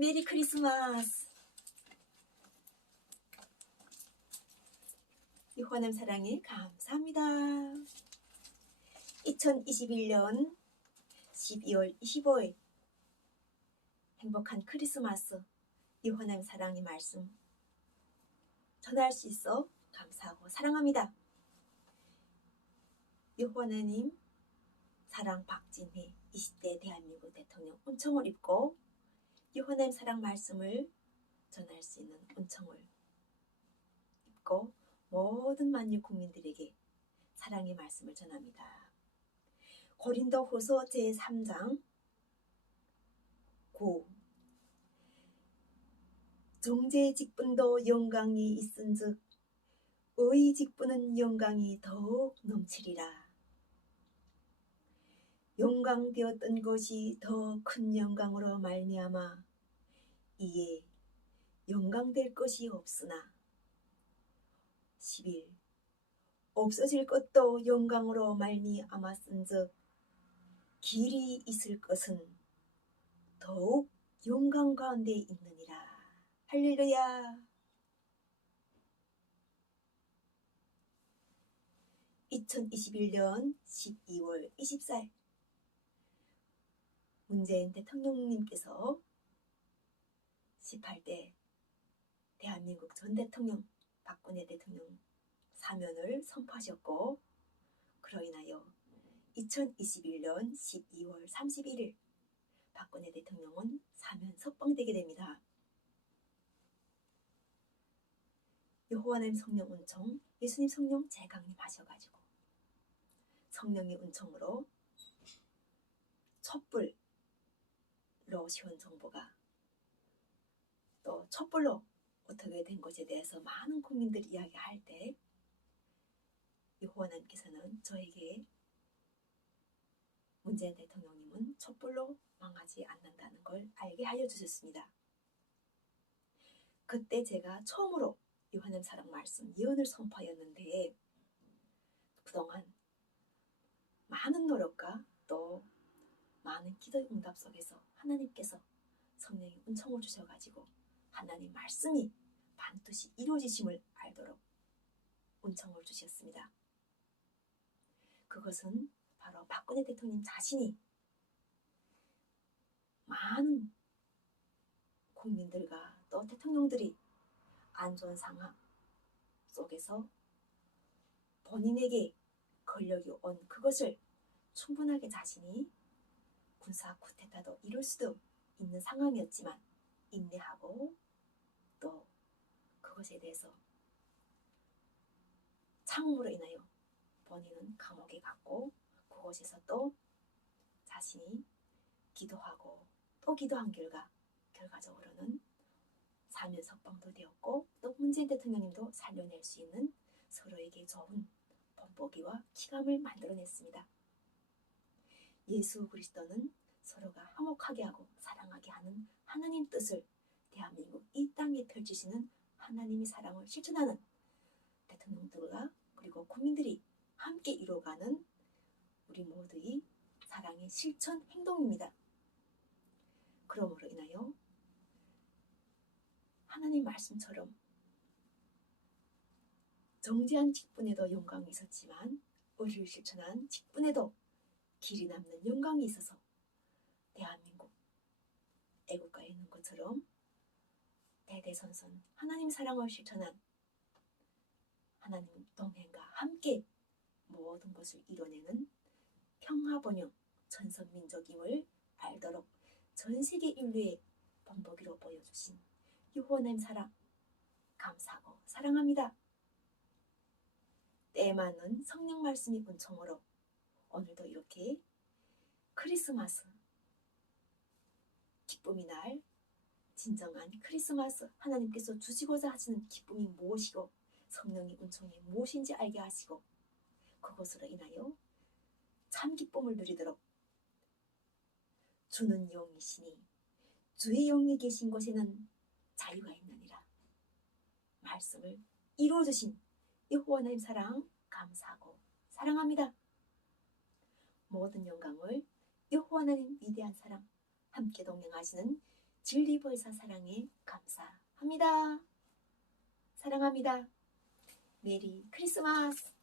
메리 크리스마스. 유화남 사랑에 감사합니다. 2021년 12월 25일 행복한 크리스마스 유화남 사랑의 말씀 전할 수 있어 감사하고 사랑합니다. 유화나님 사랑 박진희 20대 대한민국 대통령 은총을 입고 유화남 사랑 말씀을 전할 수 있는 은총을 입고 모든 만유 국민들에게 사랑의 말씀을 전합니다. 고린도 후서 제3장 9 정제의 직분도 영광이 있은즉 의의 직분은 영광이 더욱 넘치리라. 영광되었던 것이 더 큰 영광으로 말미암아 이에 영광될 것이 없으나. 11 없어질 것도 영광으로 말미암았은즉 길이 있을 것은 더욱 영광 가운데 있느니라. 할렐루야. 2021년 12월 24일 문재인 대통령님께서 18대 대한민국 전 대통령 박근혜 대통령 사면을 선포하셨고 그로 인하여 2021년 12월 31일 박근혜 대통령은 사면 석방되게 됩니다. 여호와님 성령 은총, 예수님 성령 재강림 하셔가지고 성령의 은총으로 촛불 로 시원 정보가 또 촛불로 어떻게 된 것에 대해서 많은 국민들이 이야기할 때 여호와 님께서는 저에게 문재인 대통령님은 촛불로 망하지 않는다는 걸 알게 하여 주셨습니다. 그때 제가 처음으로 요한님 사랑 말씀 예언을 선포하였는데 그동안 많은 노력과 또 많은 기도 응답 속에서 하나님께서 성령의 은총을 주셔가지고 하나님 말씀이 반드시 이루어지심을 알도록 은총을 주셨습니다. 그것은 바로 박근혜 대통령 자신이 많은 국민들과 또 대통령들이 안 좋은 상황 속에서 본인에게 권력이 온 그것을 충분하게 자신이 군사 쿠데타도 이룰 수도 있는 상황이었지만 인내하고 또 그것에 대해서 참음으로 인하여 본인은 감옥에 갔고 그곳에서 또 자신이 기도하고 또 기도한 결과 결과적으로는 사면 석방도 되었고 또 문재인 대통령님도 살려낼 수 있는 서로에게 좋은 본보기와 기감을 만들어냈습니다. 예수 그리스도는 서로가 화목하게 하고 사랑하게 하는 하나님 뜻을 대한민국 이 땅에 펼치시는 하나님의 사랑을 실천하는 대통령들과 그리고 국민들이 함께 이루어가는 우리 모두의 사랑의 실천 행동입니다. 그러므로 인하여 하나님 말씀처럼 정지한 직분에도 영광이 있었지만 의리를 실천한 직분에도 길이 남는 영광이 있어서 대한민국 애국가에 있는 것처럼 대대선선 하나님 사랑을 실천한 하나님 동행과 함께 모든 것을 이뤄내는 평화번영 전선민족임을 알도록 전 세계 인류의 본보기로 보여주신 유호님 사랑 감사하고 사랑합니다. 때에 맞는 성령 말씀이 은총으로 오늘도 이렇게 크리스마스 기쁨이 날 진정한 크리스마스 하나님께서 주시고자 하시는 기쁨이 무엇이고 성령의 은총이 무엇인지 알게 하시고 그것으로 인하여 참 기쁨을 누리도록 주는 영이시니 주의 영이 계신 곳에는 자유가 있느니라 말씀을 이루어 주신 여호와 하나님 사랑 감사하고 사랑합니다. 모든 영광을 여호와 하나님 위대한 사랑 함께 동행하시는 진리보혜사 사랑에 감사합니다. 사랑합니다. 메리 크리스마스!